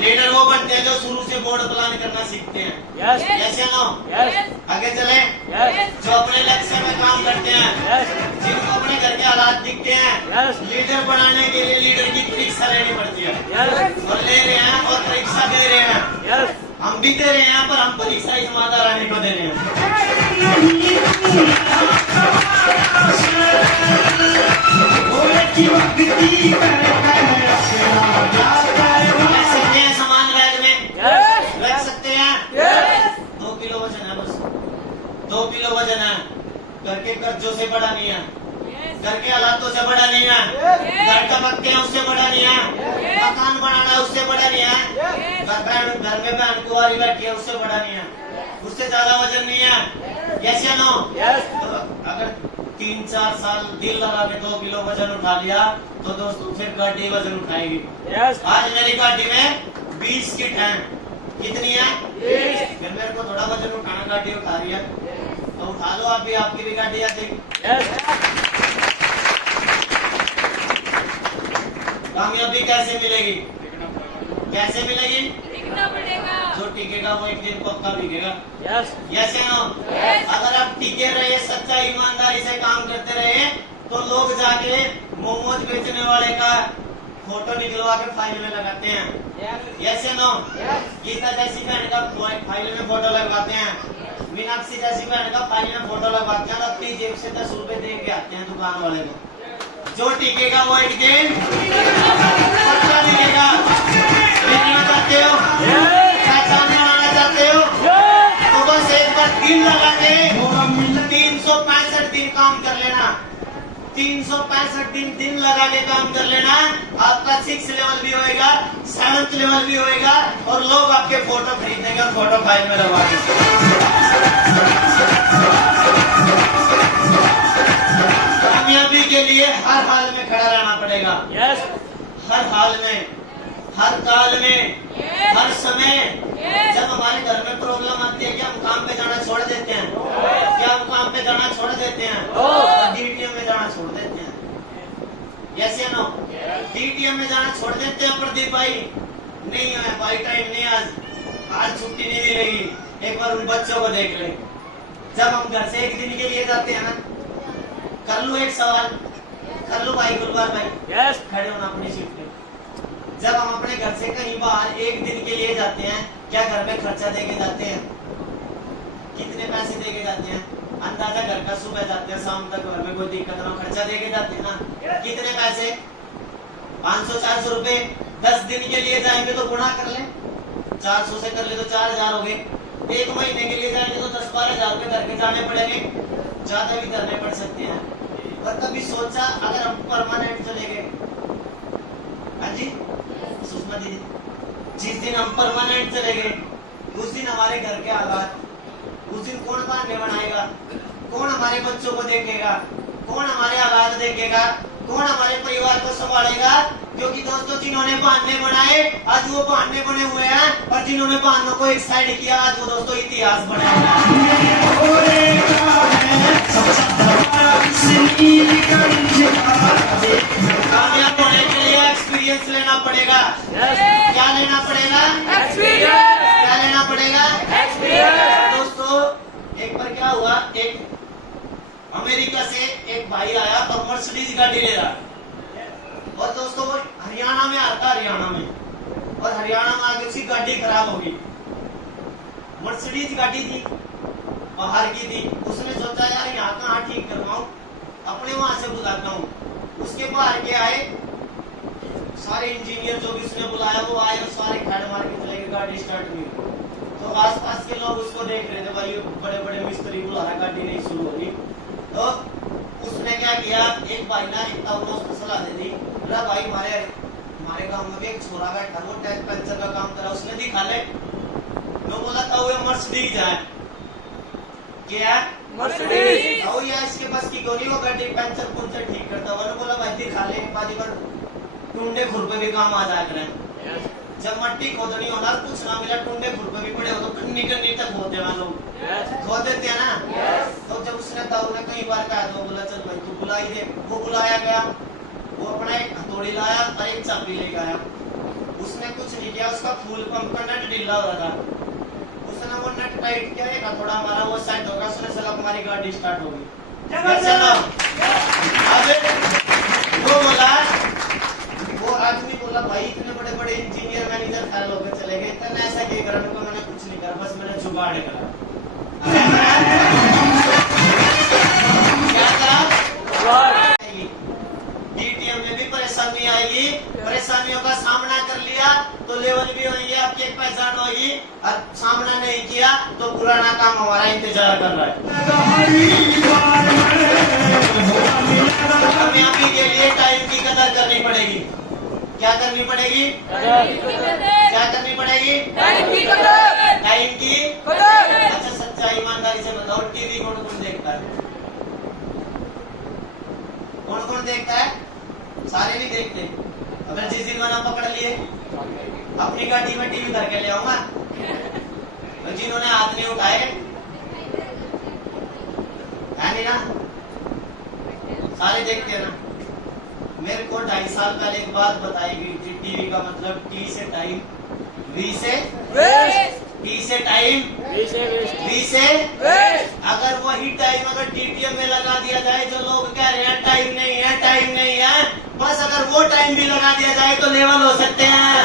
लीडर वो बनते हैं जो शुरू से बोर्ड प्लान करना सीखते हैं। यस यस या नो? यस आगे चले, यस जो अपने लक्ष्य में काम करते हैं, यस जिनको अपने घर के हालात दिखते हैं, यस लीडर बनाने के लिए लीडर की परीक्षा लेनी पड़ती है, यस और ले रहे हैं और परीक्षा दे रहे हैं। यस हम भी दे रहे हैं, पर हम परीक्षा इस माता रानी को दे रहे हैं। रख सकते हैं सामान बैग में, यस रख सकते हैं। यस 2 किलो वजन है, बस 2 किलो वजन है। घर के कर्जों से बड़ा नहीं है, घर के हालातों से बड़ा नहीं है, घर का पक्के हैं उससे बड़ा नहीं है, मकान बनाना है उससे बड़ा नहीं है, घर में बहन कुंवारी बैठी है उससे बड़ा नहीं है, उससे ज्यादा वजन नहीं है। यस या नो? यस अगर 3-4 साल दिल लगा के 2 किलो वजन उठा लिया तो दोस्तों फिर गाड़ी वजन उठाएगी। यस आज मेरी गाड़ी में 20 किट है। कितनी है? 20। फिर मेरे को थोड़ा वजन उठाना, गाड़ी उठा रही है तो उठा लो आप भी, आपकी भी गाड़ी आ जाएगी। यस कामयाबी कैसे मिलेगी? कैसे मिलेगी? टिकना पड़ेगा। जो टिकेगा वो एक दिन पक्का बिकेगा। यस यस या नो? Yes. अगर आप टिके रहे, सच्चा ईमानदारी से काम करते रहे तो लोग जाके मोमोज बेचने वाले का फोटो निकलवा के फाइल में लगाते हैं। यस या नो? गीता जैसी बहन का फाइल में फोटो लगवाते हैं, मीनाक्षी जैसी बहन का फाइल में फोटो लगवाते हैं और अपनी जेब से 10 रुपए दे के आते हैं दुकान वाले को। जो टिकेगा वो एक दिन पक्का मिलेगा। देखना चाहते हो? पहचान बनाना चाहते हो? तो बस एक बार दिल लगा के 365 दिन काम कर लेना। 365 दिन लगा के काम कर लेना। आपका 6 लेवल भी होएगा, 7th लेवल भी होएगा और लोग आपके फोटो खरीदेंगे और फोटो फाइल में लगवा कामयाबी के लिए हर हाल में खड़ा रहना पड़ेगा। यस हर हाल में, हर काल में, Yes. हर समय। Yes. जब हमारे घर में प्रॉब्लम आती है क्या हम काम पे जाना छोड़ देते हैं? क्या हम काम पे जाना छोड़ देते हैं? डीटीएम में जाना छोड़ देते हैं। यस या नो? डीटीएम में जाना छोड़ देते हैं प्रदीप भाई। नहीं है भाई, टाइम नहीं, आज छुट्टी नहीं मिलेगी। एक बार उन बच्चों को देख ले। जब हम घर से एक दिन के लिए जाते हैं ना, कर लूं एक सवाल, कर लूं भाई गुलबार भाई? यस खड़े होना अपनी सीट पे। जब हम अपने घर से कहीं बाहर एक दिन के लिए जाते हैं, क्या घर में खर्चा देके जाते हैं? कितने पैसे देके जाते हैं? अंदाजा घर का सुबह जाते हैं शाम तक घर में कोई दिक्कत ना हो, खर्चा देके जाते हैं ना। कितने पैसे? 500-400 रुपए। 10 दिन के लिए जाएंगे तो गुणा कर ले, 400 से कर ले तो 4000 हो गए। 1 महीने के लिए जाएंगे तो 10-12 हजार रुपए घर के जाने पड़ेंगे, ज्यादा भी करने पड़ सकते हैं। पर कभी सोचा अगर हम परमानेंट चले गए? हाँ जी सुषमा दीदी, जिस दिन हम परमानेंट चले गए उस दिन हमारे घर के हालात, उस दिन कौन बहाने बनाएगा? कौन हमारे बच्चों को देखेगा? कौन हमारे हालात देखेगा? कौन हमारे परिवार को संभालेगा? क्योंकि दोस्तों जिन्होंने बहाने बनाए आज वो बहाने बने हुए हैं और जिन्होंने बहानों को एक साइड किया आज वो दोस्तों इतिहास बनाएगा। कामयाब होने के लिए एक्सपीरियंस लेना पड़ेगा। क्या लेना पड़ेगा? Experience. क्या लेना पड़ेगा? Experience. दोस्तों एक बार क्या हुआ, एक अमेरिका से एक भाई आया और मर्सिडीज गाड़ी ले रहा और दोस्तों वो हरियाणा में आता, हरियाणा में, और हरियाणा में आके उसकी गाड़ी खराब होगी। मर्सिडीज गाड़ी थी, बाहर की थी। उसने सोचा यार यहाँ कहाँ ठीक करवाऊं, अपने वहां से बुलाता हूँ। उसके बाहर के आए सारे इंजीनियर जो भी उसने बुलाया वो आए और सारे खड़ मार के चले गए, गाड़ी स्टार्ट नहीं हुई। तो आसपास के लोग उसको देख रहे थे, भाई बड़े बड़े मिस्त्री बुला रहा, गाड़ी नहीं शुरू हो रही। तो उसने क्या किया, एक भाई ना एक ताऊ उसको सलाह दे दी, बोला भाई हमारे गांव में भी एक छोरा बैठा वो टायर पंचर का काम करा, उसने दिखा ले। तो बोला ताऊ ये मर्सिडीज है। क्या? Mercedes. ताऊ यार इसके पास की क्यों नहीं, वो गाड़ी पंचर पुंचर ठीक करता। वो बोला भाई दिखा ले, बाजी पर टूंडे खुरपे भी काम आ जाया करें। जब मट्टी खोदनी होना कुछ ना मिला, टूंडे खुरपे भी पड़े हो तो खन्नी खन्नी तक खोद देना, लोग खोद देते हैं ना। तो जब उसने ताऊ ने कई बार कहा तो बोला चल भाई तू बुलाई दे। वो बुलाया गया, वो अपना एक हथौड़ी लाया और एक चाबी लेकर आया। उसने कुछ नहीं किया, उसका फूल पंप का नट ढीला हो रहा था। उसने वो नट टाइट किया, एक हथौड़ा मारा, वो साइड होगा, उसने चला हमारी गाड़ी स्टार्ट होगी। वो बोला, वो आदमी बोला भाई इतने बड़े बड़े इंजीनियर मैनेजर फेल होकर चले गए, इतना ऐसा क्या करा? मैंने कुछ नहीं करा, बस मैंने जुगाड़ करा। क्या करा? डीटीएम में भी परेशानी आएगी, परेशानियों का सामना कर लिया तो लेवल भी होंगे, आपकी एक पहचान होगी, और सामना नहीं किया तो पुराना काम हमारा इंतजार कर रहा है। कामयाबी के लिए टाइम की कदर करनी पड़ेगी। क्या करनी पड़ेगी? क्या करनी पड़ेगी? Time की कदर. टाइम की कदर. अच्छा सच्चा ईमानदारी से बताओ, टीवी कौन कौन देखता है? कौन कौन देखता है? सारे नहीं देखते। अगर जिस दिन मैंने पकड़ लिए अपनी गाड़ी में टीवी धर के ले आऊंगा, तो जिन्होंने हाथ नहीं उठाए है नहीं ना, सारे देखते हैं ना। मेरे को 2.5 साल पहले एक बात बताई गई थी, टीवी का मतलब टी से टाइम, वी से वेस्ट, टी से टाइम, वी से वेस्ट। अगर वही टाइम अगर टीटीएम में लगा दिया जाए, जो लोग कह रहे हैं टाइम नहीं है, टाइम नहीं है, बस अगर वो टाइम भी लगा दिया जाए तो लेवल हो सकते हैं।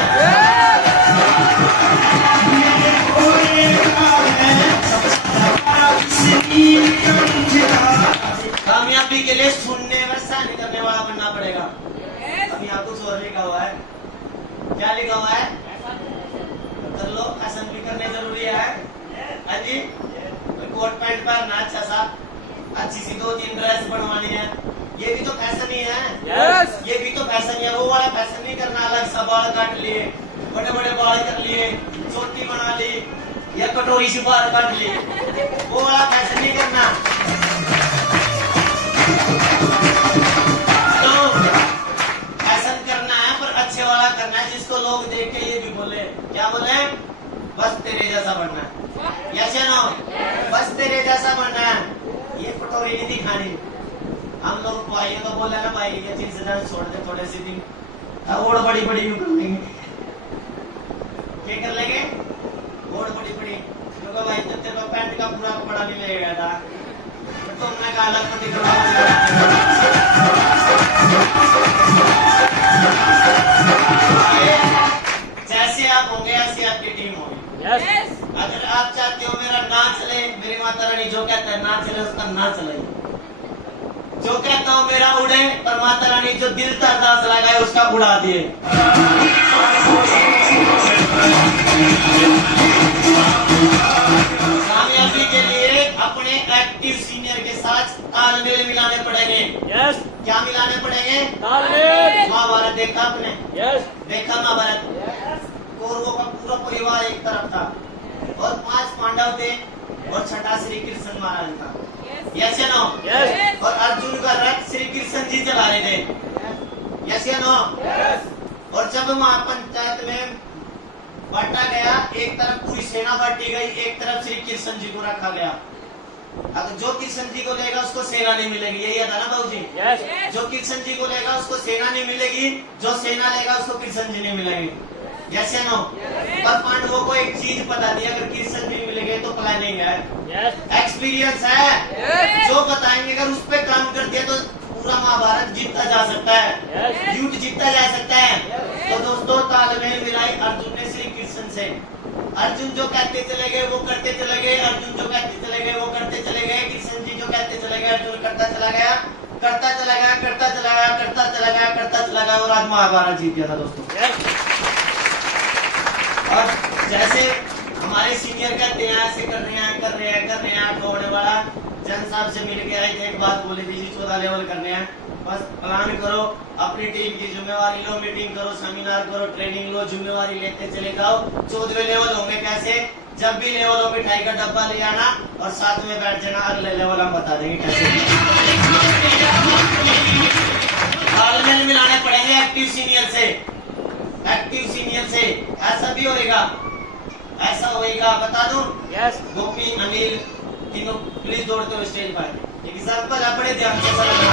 कामयाबी के लिए सुनने में सहन करने वाला बनना पड़ेगा। अभी यहाँ कुछ और लिखा हुआ है, क्या लिखा हुआ है? कर लो, फैशन भी करने जरूरी है। हाँ जी, कोट पैंट पहनना अच्छा सा, अच्छी सी 2-3 ड्रेस बनवानी है, ये भी तो फैशन ही है। यस। ये भी तो फैशन है। वो वाला फैशन नहीं करना, अलग सा बाल काट लिए, बड़े बड़े बाल कर लिए, चोटी बना ली या कटोरी से बाल काट ली, वो वाला फैशन नहीं करना। तो फैशन करना है, पर अच्छे वाला करना है, जिसको लोग देख के ये भी बोले, क्या बोले? बस तेरे जैसा बनना है। यस या नो? बस तेरे जैसा बनना है। ये कटोरी नहीं दिखानी। हम लोग भाइयों को बोले ना, भाई ये चीज छोड़ दे थोड़े से दिन, और बड़ी बड़ी कर लेंगे। क्या कर लेंगे? और बड़ी बड़ी, क्योंकि भाई तो तेरे को पैंट का पूरा कपड़ा नहीं लगेगा था, तो तुमने कहा अलग पट्टी जैसे आप होंगे ऐसी आपकी टीम होगी। अगर आप चाहते हो मेरा ना चले, मेरी माता रानी जो कहता है ना चले उसका ना चले, जो कहता हूँ मेरा उड़े, पर माता रानी जो दिल तक दास लगाए उसका उड़ा दिए। कामयाबी के लिए अपने एक्टिव सीनियर के साथ तालमेल मिलाने पड़ेंगे। यस। क्या मिलाने पड़ेंगे? तालमेल। महाभारत देखा आपने? यस। देखा महाभारत? कौरवों का पूरा परिवार एक तरफ था और 5 पांडव थे और 6ठा श्री कृष्ण महाराज था। यस या नो? यस। और अर्जुन का रथ श्री कृष्ण जी चला रहे थे। यस या नो? यस। और जब महापंचायत में बांटा गया, एक तरफ पूरी सेना बांटी गई, एक तरफ श्री कृष्ण जी को रखा गया। अगर जो कृष्ण जी को लेगा उसको सेना नहीं मिलेगी, यही था ना बाबू जी? यस। जो कृष्ण जी को लेगा उसको सेना नहीं मिलेगी, जो सेना लेगा उसको कृष्ण जी नहीं मिलेंगे। यस या नो? पर पांडवों को एक चीज पता थी, अगर कृष्ण जी मिलेंगे तो प्लानिंग है, यस। एक्सपीरियंस है, जो बताएंगे अगर उस पर काम कर दिया तो पूरा महाभारत जीता जा सकता है, युद्ध जीता जा सकता है। तो दोस्तों तालमेल मिलाई अर्जुन ने श्री कृष्ण से। अर्जुन जो कहते चले गए वो करते चले गए, अर्जुन जो कहते चले गए वो करते चले गए, कृष्ण जी जो कहते चले गए अर्जुन करता चला गया, करता चला गया, करता चला गया, करता चला गया, करता चला गया, और आज महाभारत जीत गया था दोस्तों। और जैसे हमारे सीनियर कहते हैं ऐसे कर रहे हैं, कर रहे हैं, कर रहे हैं, होने वाला जन साहब से मिल के आए थे, एक बात बोली थी 14 लेवल करने हैं, बस प्लान करो, अपनी टीम की जिम्मेवारी लो, मीटिंग करो, सेमिनार करो, ट्रेनिंग लो, जिम्मेवारी लेते चले जाओ। 14वें लेवल होंगे कैसे? जब भी लेवल हो मिठाई का डब्बा ले आना और साथ में बैठ जाना, अगले लेवल हम बता देंगे कैसे। तालमेल मिलाने पड़ेंगे एक्टिव सीनियर से, एक्टिव सीनियर से। ऐसा भी होएगा, ऐसा होएगा, बता दूं? यस। गोपी, अनिल तीनों प्लीज दौड़ते हुए स्टेज पर। एग्जाम्पल अपने ध्यान से समझना।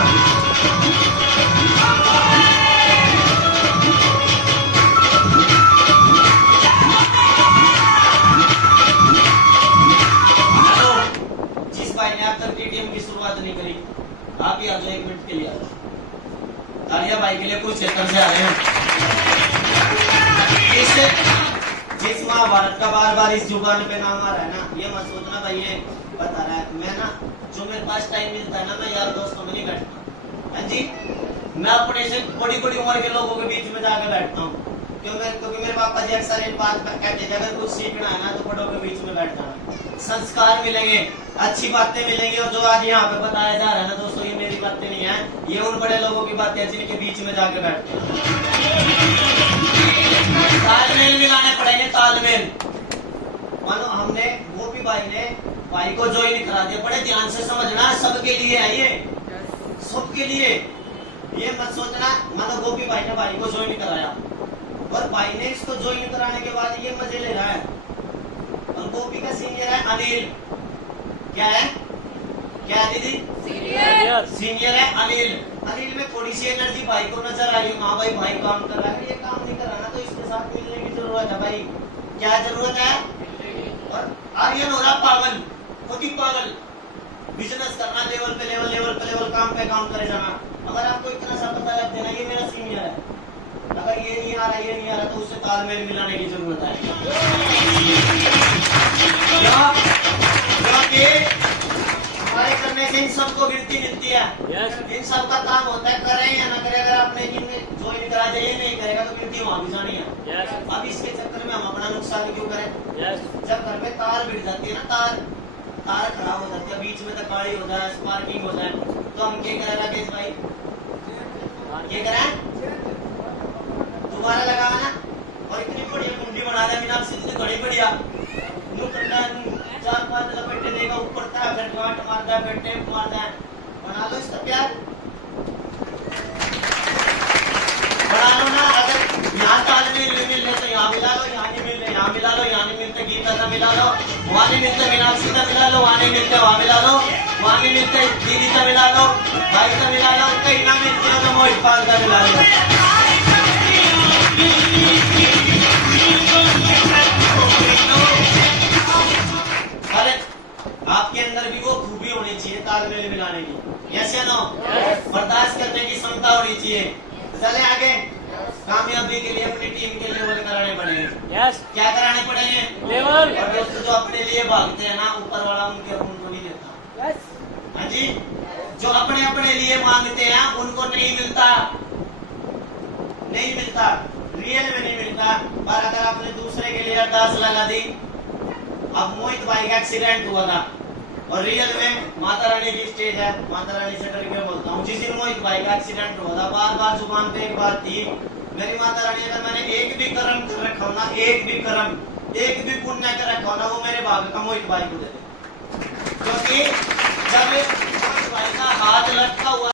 जिस भाई ने अब तक टीटीएम की शुरुआत नहीं करी, आप ही आ जाओ, 1 मिनट के लिए आ जाओ। तालिया भाई के लिए कुछ क्षेत्र से आ रहे हैं। जिस महाभारत का बार बार इस जुबान पे नाम आ रहा है ना, ये मत सोचना भाई ये बता रहा है। मैं ना जो मेरे पास टाइम मिलता है ना, मैं यार दोस्तों में नहीं बैठता। हाँ जी, मैं अपने से बड़ी बड़ी उम्र के लोगों के बीच में जाकर बैठता हूँ, क्योंकि मेरे पापा जी अक्सर एक बात कहते थे, अगर कुछ सीखना है ना तो बड़ों के बीच में बैठ जाना, संस्कार मिलेंगे, अच्छी बातें मिलेंगी। और जो आज यहाँ पे बताया जा रहा है ना दोस्तों, ये मेरी बातें नहीं है, ये उन बड़े लोगों की बातें हैं जिनके बीच में जाके बैठते हैं। तालमेल मिलाने पड़ेंगे, तालमेल। मानो हमने गोपी भाई को ज्वाइन करा दिया, बड़े ध्यान से समझना, सबके लिए है ये, सबके लिए। ये मत सोचना मतलब गोपी भाई ने भाई को ज्वाइन कराया और भाई ने इसको ज्वाइन कराने के बाद ये मजे ले रहा है। और गोपी का सीनियर है अनिल। क्या है? क्या है दीदी? सीनियर। सीनियर है अनिल। अनिल में थोड़ी सी एनर्जी भाई को नजर आ रही है। हाँ भाई, भाई काम कर रहा है, ये काम नहीं कर रहा ना, तो इसके साथ मिलने की जरूरत है भाई। क्या जरूरत है? और आर्यन हो रहा पागल, खुद ही पागल। बिजनेस करना लेवल पे काम पे काम करे जाना। अगर आपको इतना सा पता लग जाए ना ये मेरा सीनियर है, अगर ये नहीं आ रहा तो उससे तालमेल मिलाने की जरूरत है। क्योंकि हमारे करने से इन सबको गिनती मिलती है। इन सब का काम होता है, करें या ना करें। अगर आपने जिनमें ज्वाइन करा जाए ये नहीं करेगा तो गिनती वहां भी जानी है। अब इसके चक्कर में हम अपना नुकसान क्यों करें? जब घर में तार भिड़ जाती है ना, तार खराब हो जाती है, बीच में तकाड़ी हो जाए, स्पार्किंग हो जाए, तो हम क्या करें राकेश भाई? क्या करें? दोबारा लगावा ना। और इतनी बढ़िया कुंडी बना दे मीनाक्षी जी, घड़ी बढ़िया यूं करना, 4-5 लपेटे देगा, ऊपर तक फिर गांठ मारता है, फिर टेप मारता है। बना लो इसका प्यार, बना लो ना। अगर यहाँ तालमेल नहीं मिल रहे तो यहाँ मिला लो, यहाँ नहीं मिल रहे यहाँ मिला लो, यहाँ नहीं मिलते गीता का मिला लो, वहाँ नहीं मिलते मीनाक्षी का मिला लो, वहाँ नहीं मिलते वहाँ मिला लो, वहाँ नहीं मिलते दीदी का मिला लो, भाई का मिला लो, कहीं ना मिलते हो तो मोहित पाल का मिला लो। अरे आपके अंदर भी वो खूबी होनी चाहिए तालमेल मिलाने की, यस या नो? बर्दाश्त करने की क्षमता होनी चाहिए। चले आगे, कामयाबी के लिए अपनी टीम के लेवल कराने पड़ेंगे। क्या कराने पड़ेंगे? लेवल। और दोस्तों जो अपने लिए भागते हैं ना, ऊपर वाला उनको नहीं देता। हाँ जी, जो अपने अपने लिए मांगते हैं उनको नहीं मिलता, रियल में नहीं मिलता। पर अगर आपने दूसरे के लिए अरदास लगा दी, अब मोहित भाई का एक्सीडेंट हुआ था और रियल में माता रानी की स्टेज है, माता रानी से डर के बोलता हूँ, जिस दिन मोहित भाई का एक्सीडेंट हुआ था बार बार जुबान पे एक बात थी, मेरी माता रानी अगर मैंने एक भी कर्म कर रखा हो ना, एक भी पुण्य कर रखा हो ना, वो मेरे भाग का मोहित भाई को दे दे। क्योंकि जब मोहित भाई का हाथ लटका हुआ